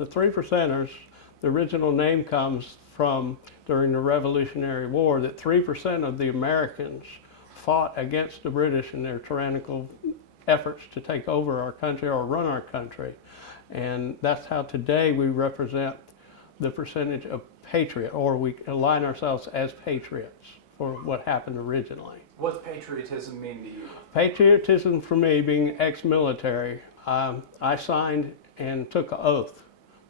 the Three Percenters, the original name comes from during the Revolutionary War that 3% of the Americans fought against the British in their tyrannical efforts to take over our country or run our country. And that's how today we represent the percentage of patriot, or we align ourselves as patriots for what happened originally. What's patriotism mean to you? Patriotism for me, being ex-military, I signed and took an oath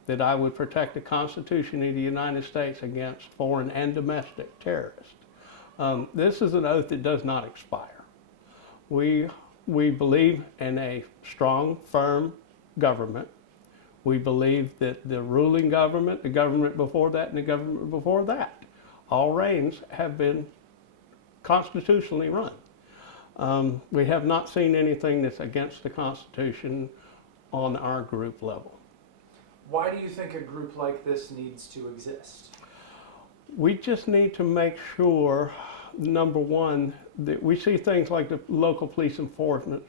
that I would protect the Constitution of the United States against foreign and domestic terrorists. This is an oath that does not expire. We believe in a strong, firm government. We believe that the ruling government, the government before that, and the government before that, all reigns have been constitutionally run. We have not seen anything that's against the Constitution on our group level. Why do you think a group like this needs to exist? We just need to make sure, number one, that we see things like the local police enforcement,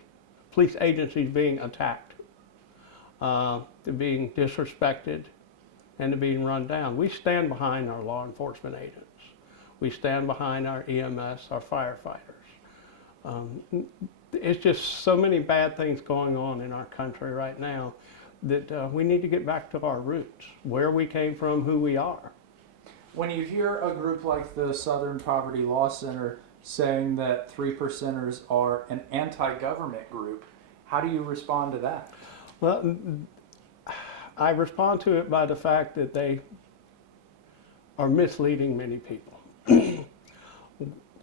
police agencies being attacked, to being disrespected, and to being run down. We stand behind our law enforcement agents. We stand behind our EMS, our firefighters. It's just so many bad things going on in our country right now that we need to get back to our roots, where we came from, who we are. When you hear a group like the Southern Poverty Law Center saying that 3%ers are an anti-government group, how do you respond to that? Well, I respond to it by the fact that they are misleading many people.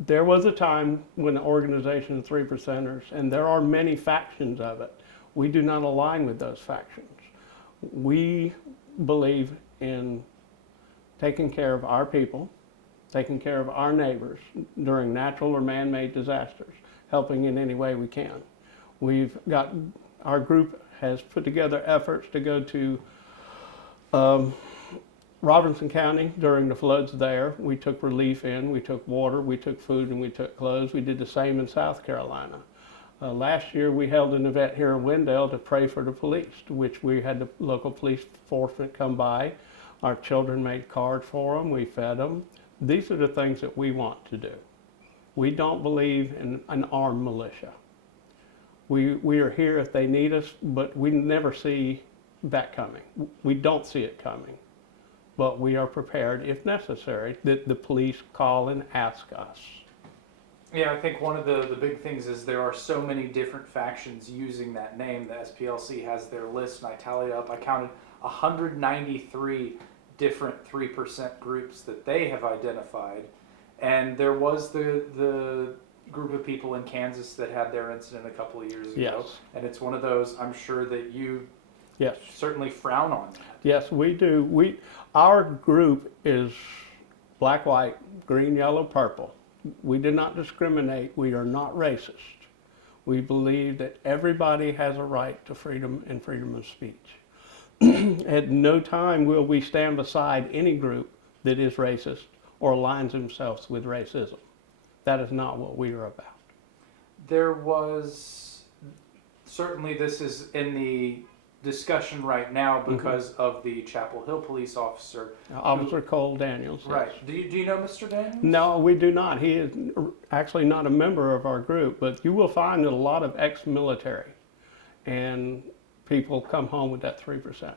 There was a time when the organization of 3%ers, and there are many factions of it, we do not align with those factions. We believe in taking care of our people, taking care of our neighbors during natural or man-made disasters, helping in any way we can. Our group has put together efforts to go to Robinson County during the floods there. We took relief in, we took water, we took food, and we took clothes. We did the same in South Carolina. Last year we held an event here in Wendell to pray for the police, which we had the local police enforcement come by. Our children made cards for them, we fed them. These are the things that we want to do. We don't believe in an armed militia. We are here if they need us, but we never see that coming. We don't see it coming, but we are prepared, if necessary, that the police call and ask us. Yeah, I think one of the big things is there are so many different factions using that name. The SPLC has their list, and I tallied up, I counted 193 different 3% groups that they have identified. And there was the group of people in Kansas that had their incident a couple of years ago. Yes. And it's one of those, I'm sure that you Yes. certainly frown on that. Yes, we do. Our group is black, white, green, yellow, purple. We do not discriminate. We are not racist. We believe that everybody has a right to freedom and freedom of speech. At no time will we stand beside any group that is racist or aligns themselves with racism. That is not what we are about. There was, certainly this is in the discussion right now because of the Chapel Hill police officer. Officer Cole Daniels. Yes. Right. Do you know Mr. Daniels? No, we do not. He is actually not a member of our group, but you will find that a lot of ex-military and people come home with that 3%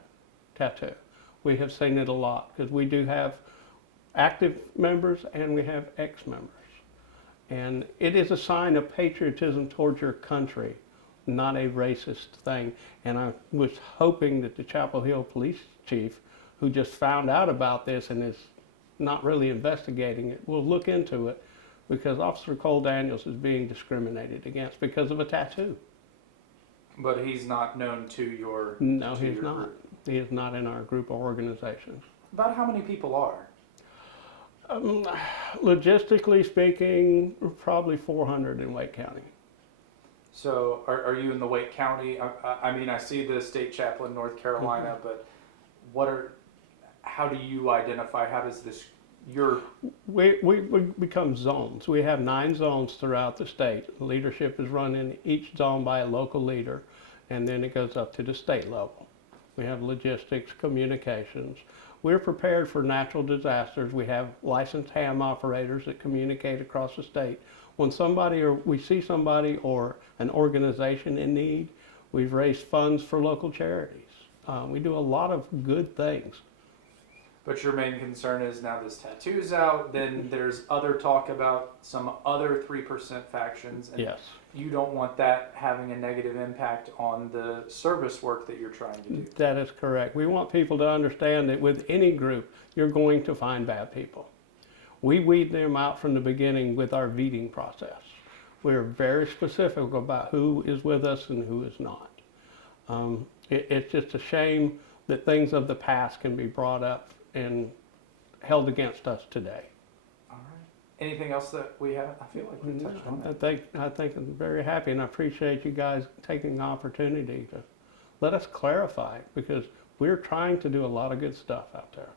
tattoo. We have seen it a lot because we do have active members and we have ex-members. And it is a sign of patriotism towards your country, not a racist thing. And I was hoping that the Chapel Hill police chief, who just found out about this and is not really investigating it, will look into it, because Officer Cole Daniels is being discriminated against because of a tattoo. But he's not known to your No, to he's your not. group. He is not in our group or organization. About how many people are? Logistically speaking, probably 400 in Wake County. So are you in the Wake County? I mean, I see the state chapel in North Carolina, but how do you identify, how does this, We become zones. We have 9 zones throughout the state. Leadership is run in each zone by a local leader, and then it goes up to the state level. we have logistics, communications. We're prepared for natural disasters. We have licensed ham operators that communicate across the state. When somebody or we see somebody or an organization in need, we've raised funds for local charities. We do a lot of good things. But your main concern is now this tattoo's out, then there's other talk about some other 3% factions, and Yes, you don't want that having a negative impact on the service work that you're trying to do. that is correct. We want people to understand that with any group, you're going to find bad people. We weed them out from the beginning with our weeding process. We're very specific about who is with us and who is not. It's just a shame that things of the past can be brought up and held against us today. All right. Anything else that we have? I feel like we touched on that. I think I'm very happy, and I appreciate you guys taking the opportunity to let us clarify, because we're trying to do a lot of good stuff out there.